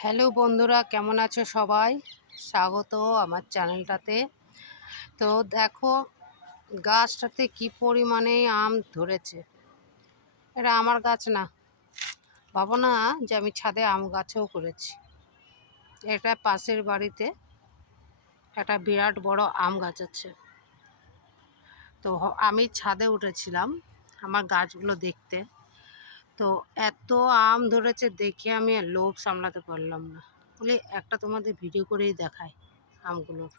Hello বন্ধুরা, কেমন আছো সবাই? স্বাগত আমার চ্যানেলটাতে। তো দেখো, গাছটাতে কি পরিমাণে আম ধরেছে। এটা আমার গাছ না, ভাবো না যে আমি ছাদে আম গাছও করেছি। এটা পাশের বাড়িতে একটা বিরাট বড় আম গাছ আছে। তো আমি ছাদে উঠেছিলাম আমার গাছগুলো দেখতে। তো এত আম ধরেছে দেখে আমি আর লোভ সামলাতে পারলাম না, বলে একটা তোমাদের ভিডিও করেই দেখাই আমগুলোর।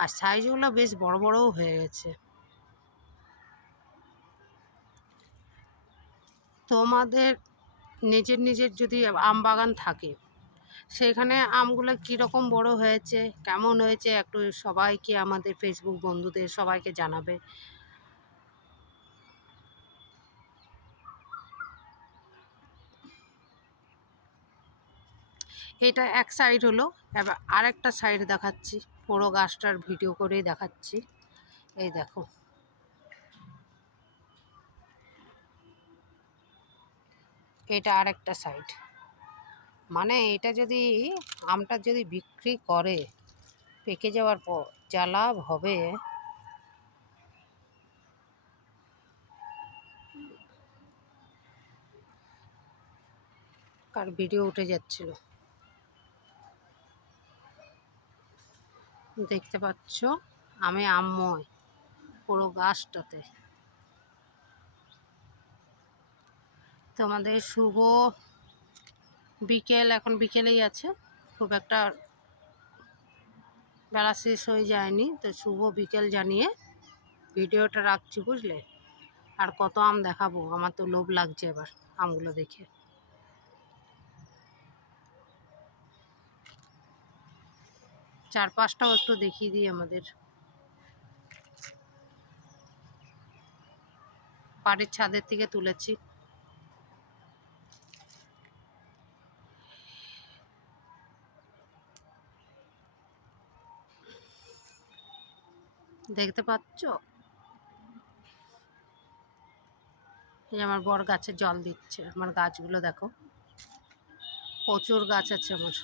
আর সাইজগুলো বেশ বড় বড়ও হয়ে গেছে। তোমাদের নিজের নিজের যদি আম বাগান থাকে, সেখানে আমগুলো কীরকম বড় হয়েছে, কেমন হয়েছে, একটু সবাইকে, আমাদের ফেসবুক বন্ধুদের সবাইকে জানাবে। এটা এক সাইড হলো, এবার আরেকটা সাইড দেখাচ্ছি, পুরো গাছটার ভিডিও করেই দেখাচ্ছি। এই দেখো, এটা আরেকটা সাইড। মানে এটা যদি আমটা যদি বিক্রি করে পেকে যাওয়ার পর যা লাভ হবে। কার ভিডিও উঠে যাচ্ছিল দেখতে পাচ্ছ, আমি আমময় পুরো গাছটাতে। তোমাদের শুভ বিকেল, এখন বিকেলেই আছে, খুব একটা বেলা শেষ হয়ে যায়নি। তো শুভ বিকেল জানিয়ে ভিডিওটা রাখছি, বুঝলে। আর কত আম দেখাবো, আমার তো লোভ লাগছে এবার আমগুলো দেখে। চারপাশটাও একটু দেখিয়ে দিই। আমাদের বাড়ির ছাদের থেকে তুলেছি। দেখতে পাচ্ছ, এই আমার বর গাছে জল দিচ্ছে। আমার গাছগুলো দেখো, প্রচুর গাছ আছে আমার।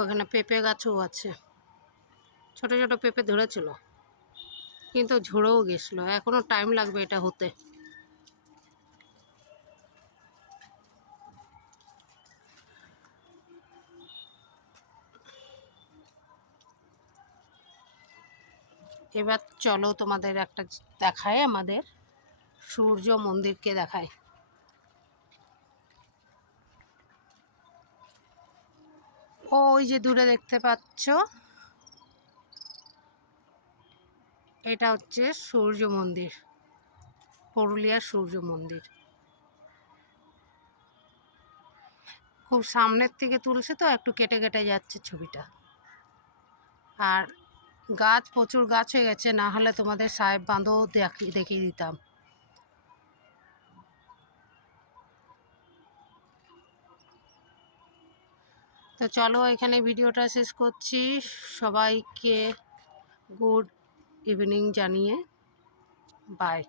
ওখানে পেঁপে গাছও আছে, ছোট ছোট পেঁপে ধরেছিল, কিন্তু ঝরেও গেছিলো। এখনো টাইম লাগবে এটা হতে। এবার চলো তোমাদের একটা দেখায়, আমাদের সূর্য মন্দিরকে দেখায়। ওই যে দূরে দেখতে পাচ্ছ, এটা হচ্ছে সূর্য মন্দির, পুরুলিয়ার সূর্য মন্দির। খুব সামনের থেকে তুলছে তো একটু কেটে কেটে যাচ্ছে ছবিটা। আর গাছ, প্রচুর গাছ হয়ে গেছে, না হলে তোমাদের সাহেব বাঁধও দেখিয়ে দিতাম। তো চলো এখানে ভিডিওটা শেষ করছি। সবাইকে গুড ইভিনিং জানিয়ে বাই।